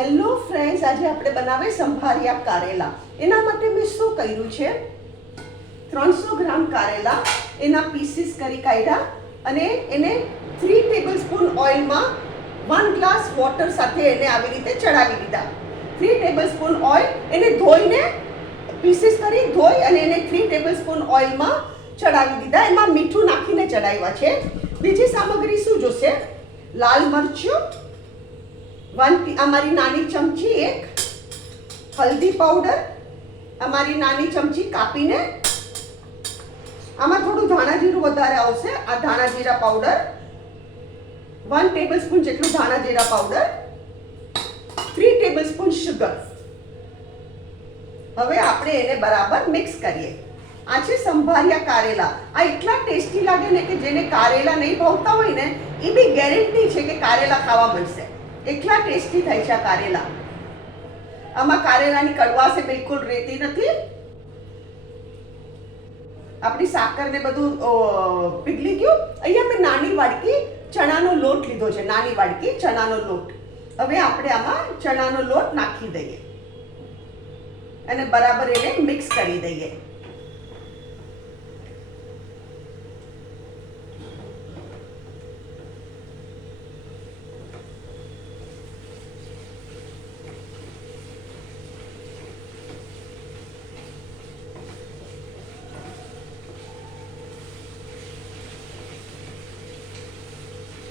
Hello friends, આજે આપણે બનાવે સંભારિયા કારેલા. એના માટે મેં શું કર્યું છે, 300 ગ્રામ કારેલા એના પીસીસ કરી કાઢ્યા અને એને 3 ટેબલસ્પૂન ઓઇલમાં 1 ગ્લાસ વોટર સાથે એને આવી રીતે ચડાવી દીધા. 3 ટેબલસ્પૂન ઓઇલ એને ધોઈને પીસીસ કરી ધોઈ અને એને 3 ટેબલસ્પૂન ઓઇલમાં ચડાવી દીધા. એમાં મીઠું નાખીને ચડાવ્યા છે. બીજી સામગ્રી શું જોશે? લાલ મરચું 1 અમારી નાની ચમચી, 1 હલ્દી પાવડર અમારી નાની ચમચી કાપીને, આમાં થોડું ધાણા જીરું વધારે આવશે. આ ધાણા જીરા પાવડર 1 ટેબલસ્પૂન જેટલું ધાણા જીરા પાવડર, 3 ટેબલસ્પૂન શુગર. હવે આપણે એને બરાબર મિક્સ કરીએ. આ છે સંભારિયા કારેલા. આ એટલા ટેસ્ટી લાગે ને કે જેને કારેલા નહીં ભાવતા હોય ને એ બી ગેરંટી છે કે કારેલા ખાવા મળશે. એટલા ટેસ્ટી થાય છે આ કારેલા. આમાં કારેલાની કડવાશ બિલકુલ રહેતી નથી. આપણી સાકર ને બધું પીગળી ગયું. અહીંયા મેં નાની વાડકી ચણાનો લોટ લીધો છે, નાની વાડકી ચણાનો લોટ. હવે આપણે આમાં ચણાનો લોટ નાખી દઈએ અને બરાબર એને મિક્સ કરી દઈએ.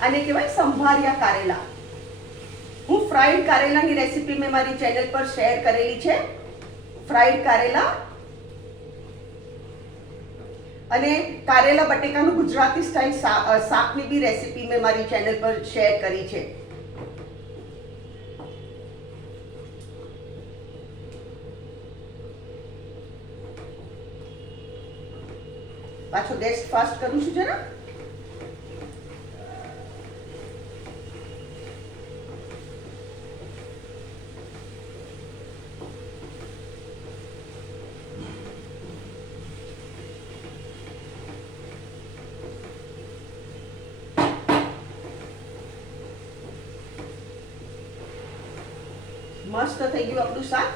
આને કહેવાય સંભારિયા કારેલા. હું ફ્રાઈડ કારેલાની રેસીપી મેં મારી ચેનલ પર શેર કરેલી છે. ફ્રાઈડ કારેલા અને કારેલા બટેકાનું ગુજરાતી સ્ટાઇલ શાકની બી રેસીપી મેં મારી ચેનલ પર શેર કરી છે. પાછો ગેસ ફાસ્ટ કરું છું જરા. મસ્ત થઈ ગયું આપણું શાક.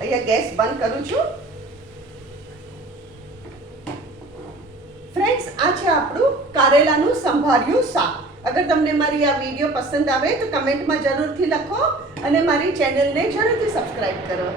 અહીંયા ગેસ બંધ કરું છું. ફ્રેન્ડ્સ, આ છે આપણું કારેલાનું સંભાર્યું શાક. અગર તમને મારી આ વિડીયો પસંદ આવે તો કમેન્ટમાં જરૂરથી લખો અને મારી ચેનલને જરૂરથી સબસ્ક્રાઇબ કરો.